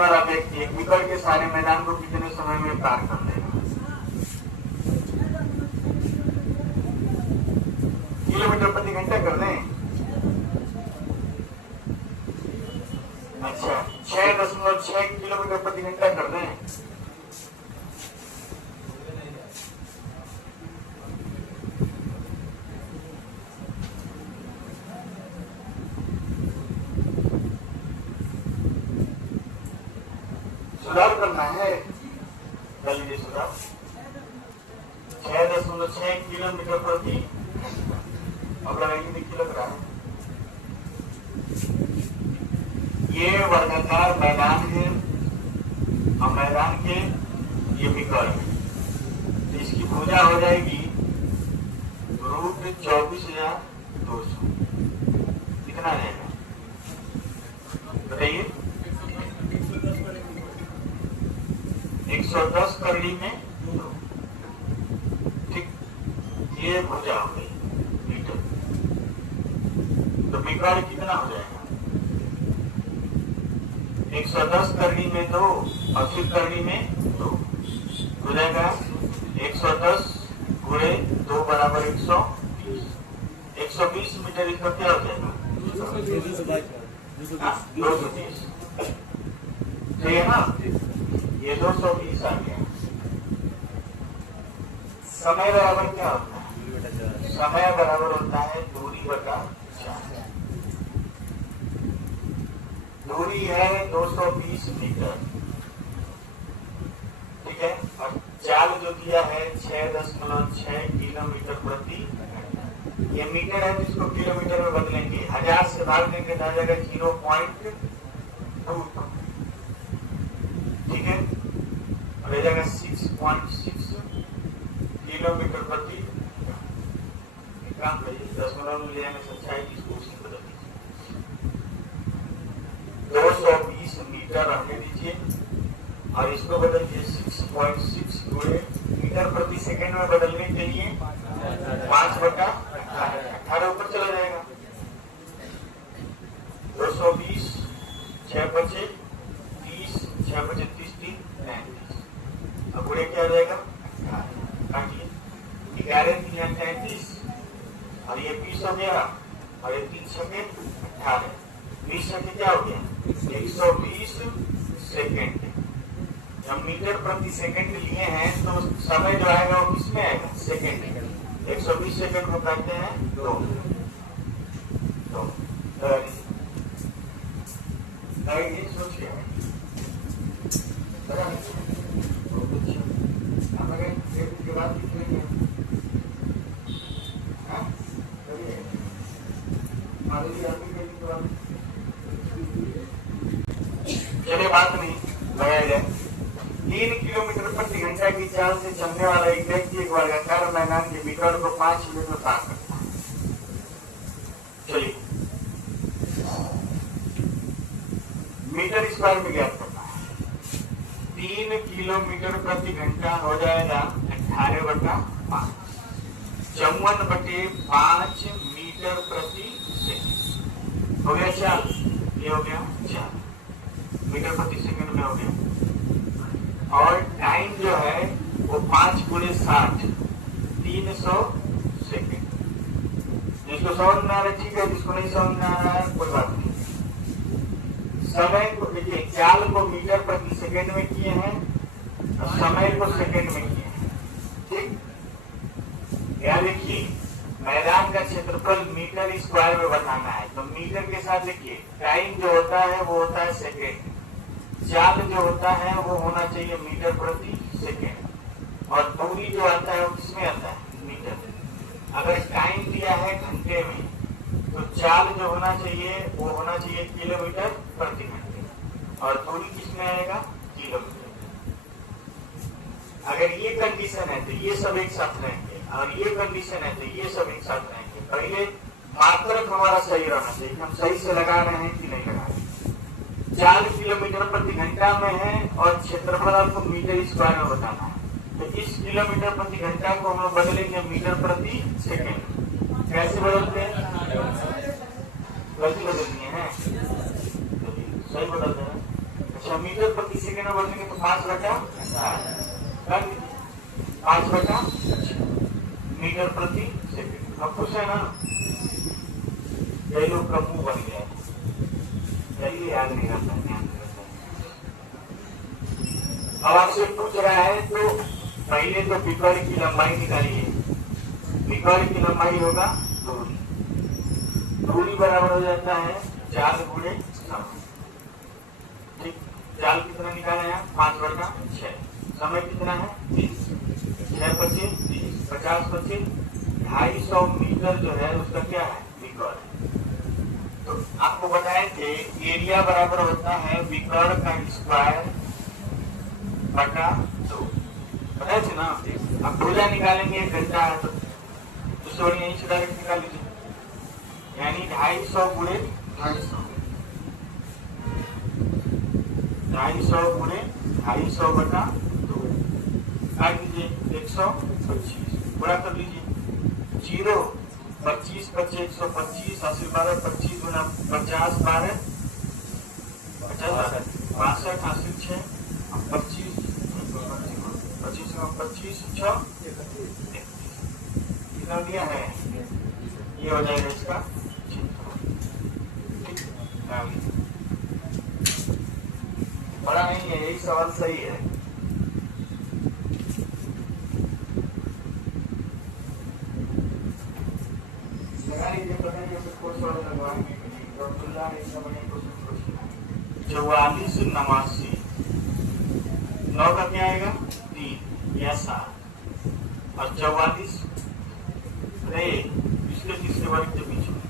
वाला व्यक्ति एक एकड़ के सारे मैदान को कितने समय में पार कर लेगा? किलोमीटर प्रति घंटा कर दें। अच्छा, 6.6 किलोमीटर प्रति घंटा कर दें। सुधार करना है, कर लीजिए सुधार। 6.6 किलोमीटर प्रति अब लगाएंगे, देखिए लग रहा है ये वर्गाकार मैदान है और मैदान के ये विकर्ण है, इसकी भुजा हो जाएगी √24,200। कितना रहेगा बताइए? 110 करड़ी में 2। ठीक, ये भुजा हो गई मीटर। तो विकर्ण कितना हो जाएगा? 110 करड़ी में 2 और फिर करड़ी में 2 हो जाएगा 110 गुणे 2 बराबर 120। 120 मीटर इसका क्या हो जाएगा? 220। ठीक है ना? ये 220 आ गया। समय बराबर क्या होता है? समय बराबर होता है दूरी बटा चाल। दूरी है 220 मीटर, ठीक है, और चाल जो दिया है 6.6 किलोमीटर प्रति घंटा। ये मीटर है जिसको किलोमीटर में बदलेंगे, 1000 से भाग देंगे तो आ जाएगा 0.2, ठीक है, और आ जाएगा 6.6 किलोमीटर प्रति। काम करिए, 10 में ले आने से अच्छा है, इसको उसी बदल दीजिए। 220 मीटर रखने दीजिए और इसको बदलिए 6.6 गुणे मीटर प्रति सेकंड में बदलने के लिए 5/18 ऊपर चला जाएगा। 220 6 बचे 30, 6 बचे 30, 3 35। अब गुणे क्या हो जाएगा? 18। 11 3 33 और ये 20 हो गया और ये 3 छके 18। 20 छके क्या हो गया? 120 सेकेंड। जब मीटर प्रति सेकंड लिए हैं तो समय जो आएगा वो किसमें आएगा? सेकंड। 120 सेकंड को कहते हैं 2। सोचिए के बाद चलिए बात नहीं लगाया जाए। 3 किलोमीटर प्रति घंटा की चाल से चलने वाला एक व्यक्ति एक वर्गाकार मैदान के विकर्ण को 5 मिनट में पार करता है। चलिए मीटर स्क्वायर में ज्ञात करना है। 3 किलोमीटर प्रति घंटा हो जाएगा 18/5, 54/5 मीटर प्रति सेकंड। हो गया चाल, ये हो गया चाल, मीटर प्रति सेकंड में हो गया। और टाइम जो है वो 5 गुणे 60, 300 सेकंड। जिसको समझ में आ रहा है ठीक है, जिसको नहीं समझ में आ रहा है कोई बात नहीं। समय को देखिए, चाल को मीटर प्रति सेकंड में किए हैं और समय को सेकंड में किए हैं, ठीक। याद रखिए मैदान का क्षेत्रफल मीटर स्क्वायर में बताना है, तो मीटर के साथ देखिए टाइम जो होता है वो होता है सेकंड, चाल जो होता है वो होना चाहिए मीटर प्रति सेकंड, और दूरी जो आता है वो किसमें आता है? मीटर। अगर टाइम दिया है घंटे में तो चाल जो होना चाहिए वो होना चाहिए किलोमीटर प्रति घंटे, और दूरी किसमें आएगा? किलोमीटर। अगर ये कंडीशन है तो ये सब एक साथ रहेंगे, और ये कंडीशन है तो ये सब एक साथ रहेंगे। पहले मात्रक हमारा सही रहना चाहिए, हम सही से लगा रहे हैं कि नहीं लगा रहे हैं। 4 किलोमीटर प्रति घंटा में है और क्षेत्रफल आपको मीटर स्क्वायर में बताना है, तो इस किलोमीटर प्रति घंटा को हम बदलेंगे मीटर प्रति सेकंड। कैसे बदलते हैं? गलती बदलनी है, सही बदलते हैं। अच्छा, मीटर प्रति सेकंड में बोलेंगे तो 5/4 मीटर प्रति सेकंड। अब कुछ है ना, कई लोग का मुंह बन गया, चलिए याद नहीं करता, ध्यान करता। अब आपसे पूछ रहा है तो पहले तो बिक्वारी की लंबाई निकालिए। बिक्वारी की लंबाई होगा दूरी, दूरी बराबर हो जाता है 4 गुणे समय। ठीक, 4 कितना निकाले हैं 5/6। समय कितना है 30, 6 25 30, 50 25 250 मीटर जो है उसका क्या है बिक्वार। तो आपको बताए थे एरिया बराबर होता है बिक्वार का स्क्वायर बटा 2, बताए थे ना। अब भुजा निकालेंगे 1 घंटा है तो उससे बढ़िया यहीं से डायरेक्ट निकाल लीजिए, यानी 250 गुणे 250 गुणे 250/2 काट दीजिए 125, पूरा कर लीजिए। 0 25 25 125 80 12 25 गुना 50 12 50 62 80 6 25 25 25 6 कितना दिया है, ये हो जाएगा इसका बड़ा नहीं है, यही सवाल सही है। लगवाएंगे 44 89 9 का क्या आएगा 3 या 7 और 44 पिछले तीसरे वर्ग के बीच में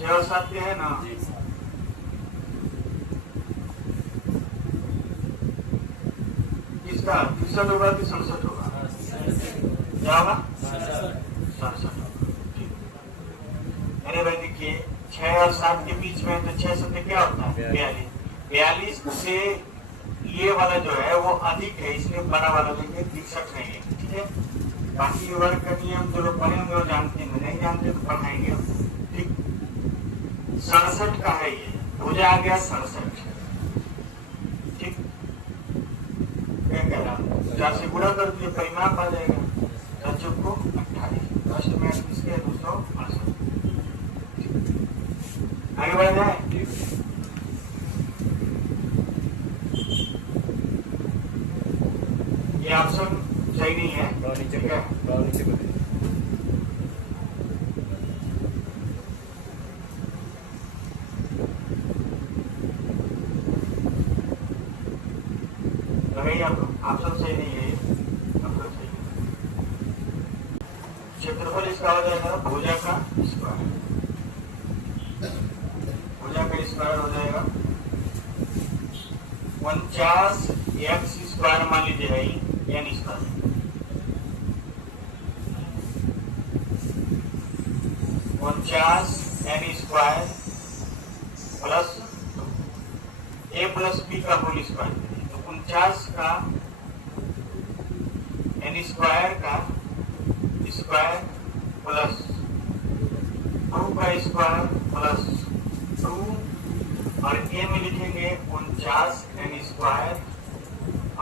6 और 7 के है ना। किसका 63 होगा कि 67 होगा, क्या होगा 67। अरे भाई देखिए 6 और 7 के बीच में तो 6 से क्या होता है 42, 42 से ये वाला जो है वो अधिक है, इसलिए बड़ा वाला लेंगे, 63 नहीं है। ठीक है, बाकी वर्ग का नियम जो लोग पढ़े होंगे वो जानते हैं, नहीं जानते तो पढ़ाएंगे। ठीक, 67 का है ये, भुजा आ गया 67। ठीक, क्या कह रहा हूँ 4 से गुणा कर दिए परिमाप आ जाएगा 4 को 28, 10 में 28 के 268। आगे बढ़ जाए। ये ऑप्शन सही नहीं है, नीचे का नीचे ऑप्शन सही नहीं है, ऑप्शन सही है। क्षेत्रफल इसका हो जाएगा भुजा का स्क्वायर, भुजा का स्क्वायर हो जाएगा 49x स्क्वायर मान लीजिए है n square 49 n square plus a plus b का होल स्क्वायर। तो 49 का n स्क्वायर का स्क्वायर प्लस 2 का स्क्वायर प्लस 2 और a में लिखेंगे 49 n स्क्वायर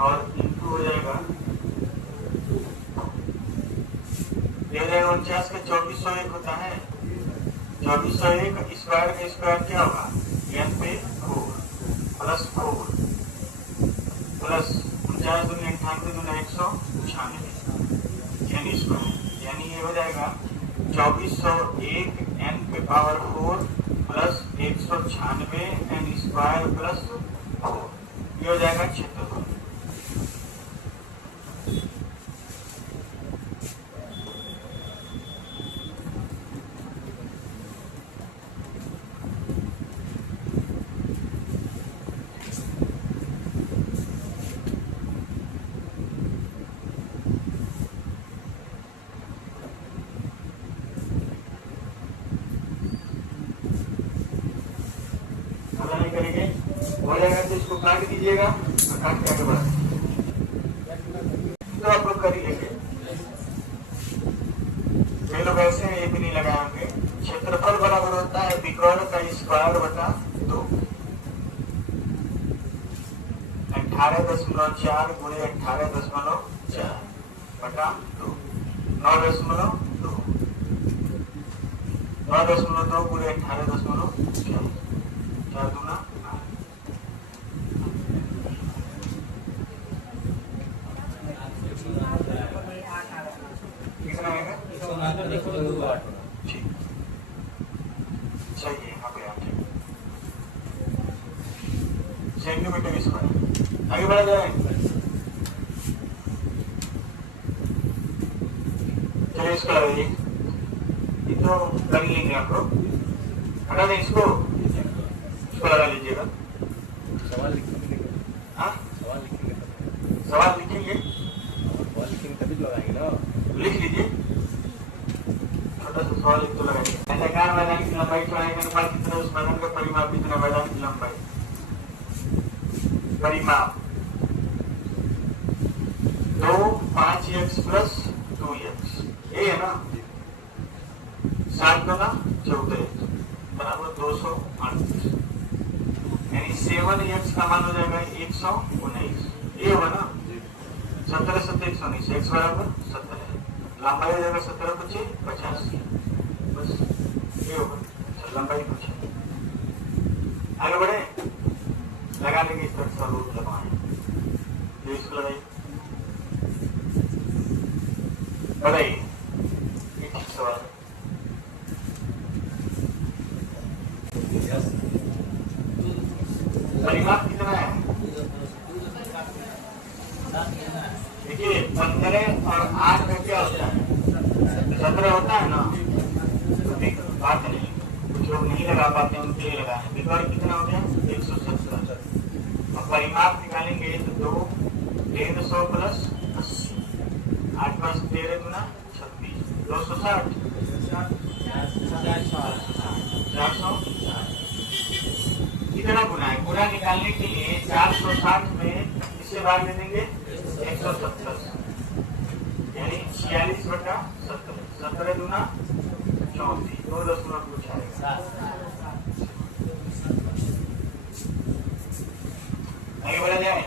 और इंटू हो जाएगा, ये हो जाएगा 49 का 2401 होता है, 2401 स्क्वायर का स्क्वायर क्या होगा n पे 4 प्लस 4 प्लस 49 दूनी 98 दूनी 196 n स्क्वायर, यानी ये हो जाएगा 2401 n पे power 4 plus 196 n square plus 4, ये हो जाएगा क्षेत्रफल। करेंगे हो जाएगा तो इसको काट दीजिएगा और काट के आगे बढ़ा तो आप लोग कर ही लेंगे। कई लोग ऐसे हैं ये भी नहीं लगाए होंगे। क्षेत्र क्षेत्रफल बराबर होता है विकर्ण का स्क्वायर बटा 2। 18.4 गुणे 18.4 बटा 2 9.2 9.2 गुणे 18.4 4 दूना कितना आएगा? ठीक चाहिए यहाँ पे आप सेंटीमीटर स्क्वायर। आगे बढ़ा जाए, चलिए इसको लगाइए, ये तो कर लेंगे आप लोग, हटा दें इसको लगा लीजिएगा। सवाल लिखेंगे, हाँ सवाल लिखेंगे, सवाल लिखेंगे, सवाल लिखेंगे तभी तो लगाएंगे ना। लिख लीजिए, छोटा सा सवाल लिख तो लगाइए। आयताकार मैदान की लंबाई चौड़ाई का अनुपात कितना, उस मैदान का परिमाप कितना, मैदान की लंबाई परिमाप 2 5x प्लस 2x, ये है ना 7 गुना 14 बराबर 238, यानी 7x का मान हो जाएगा 119, ये होगा ना 17 7 119, x बराबर 17, लंबाई हो जाएगा 17 25 50, बस ये होगा। लंबाई पूछे, आगे बढ़े, लगा लेंगे इस तरह से रूट लगाए, ये इसको लगाइए, बताइए ये ठीक सवाल है। परिमाप कितना है? देखिए 15 और 8 में क्या होता है, 17 होता है ना, तो बात नहीं, कुछ लोग नहीं लगा पाते उनके लिए लगा है। विकर्ण कितना हो गया 170, और परिमाप निकालेंगे तो 2 150 प्लस 80, 8 5 13 गुना 26 260 460 कितना गुना है? गुना निकालने के लिए 460 में किससे भाग दे देंगे 170, यानी 46 बटा 17, 17 गुना 34, 2 दशमलव पूछा आगे बढ़ा जाए।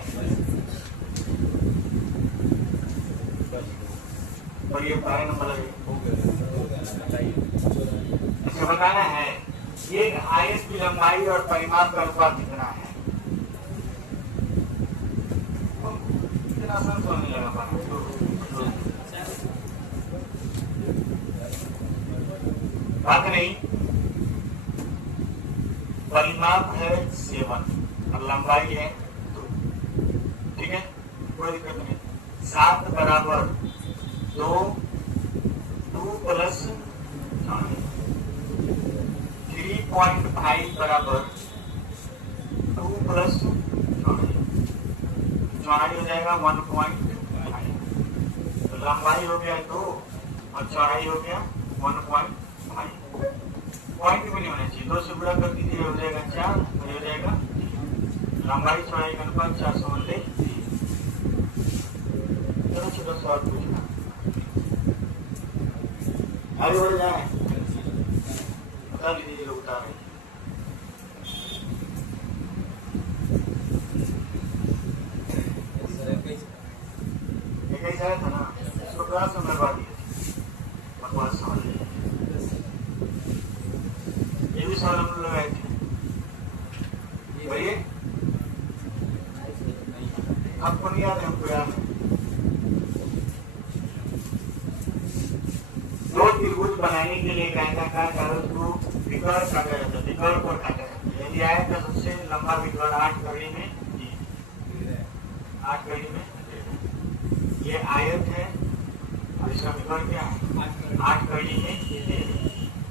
और ये 12 नंबर लगे, इसको बताना है एक आयत की लंबाई और परिमाप का अनुपात कितना है। इतना आसान तो नहीं लगा पाना, बात नहीं, परिमाप है 7 और लंबाई है 2, ठीक है, कोई दिक्कत नहीं। 7 बराबर 2 प्लस 3.5 बराबर 2 प्लस चौड़ाई हो जाएगा 1.5, तो लंबाई हो गया 2 और चौड़ाई हो गया 1.5, पॉइंट भी नहीं होना चाहिए, 2 से गुणा कर दीजिए हो जाएगा 4, हो जाएगा लंबाई चौड़ाई का अनुपात 400 चलो छोटा सवाल पूछना, आगे बढ़ जाए, बता लीजिए लोग बता रहे हैं। एक आया था ना, इसको क्लास में लगवा दिए, बकवास सवाल है, ये भी सवाल हम लोग लगाए थे, भैया आपको नहीं याद है, हमको याद है। दो त्रिभुज बनाने के लिए आयताकार कागज को विकर्ण काटा जाता है, विकर्ण पर काटा जाता है। यदि आयत का सबसे लंबा विकर्ण 8 कड़ी में 8 कड़ी में ये आयत है और इसका विकर्ण क्या है 8 कड़ी में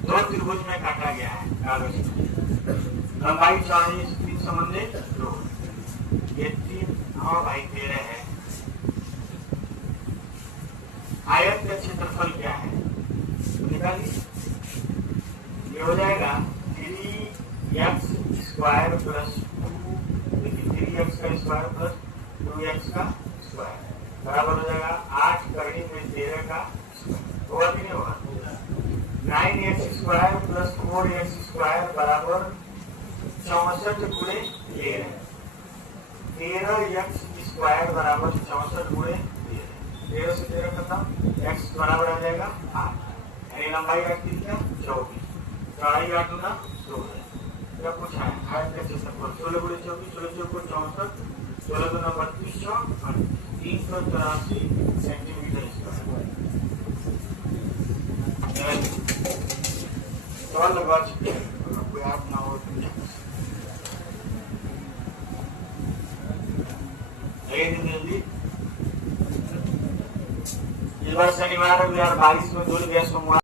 2 त्रिभुज में काटा गया है कागज में, लंबाई चौड़ाई 3 समझे 2, ये 3 और भाई 13 है। आयत का क्षेत्रफल क्या है निकालिए, ये हो जाएगा 3x स्क्वायर प्लस 2, 3x का स्क्वायर प्लस 2x का स्क्वायर बराबर हो जाएगा 8 करनी में 13 का स्क्वायर, होगा कि नहीं होगा, 9x² प्लस 4x² बराबर 64 गुणे 13। 13x² बराबर 64 गुणे 13 से 13 खत्म, x बराबर आ जाएगा 8, यानी लंबाई काटती क्या 24, चौड़ाई काटूंगा 16। क्या पूछा है 16 गुणे 24, 16 चौको 64, 16 गुना 3200 और 384 सेंटीमीटर स्क्वायर। सवाल लगवा चुके हैं, कोई आप ना हो जल्दी। इस बार शनिवार 2022 में 2 गैस